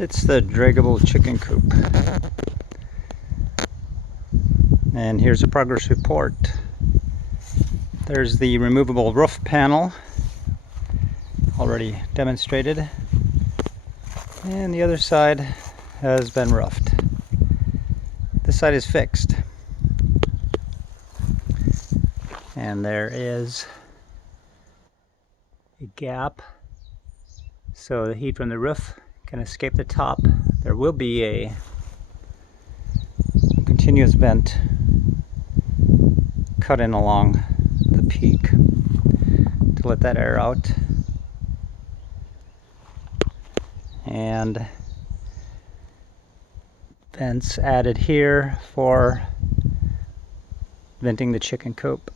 It's the draggable chicken coop. And here's a progress report. There's the removable roof panel, already demonstrated. And the other side has been roughed. This side is fixed. And there is a gap so the heat from the roof can escape the top. There will be a continuous vent cut in along the peak to let that air out, and vents added here for venting the chicken coop.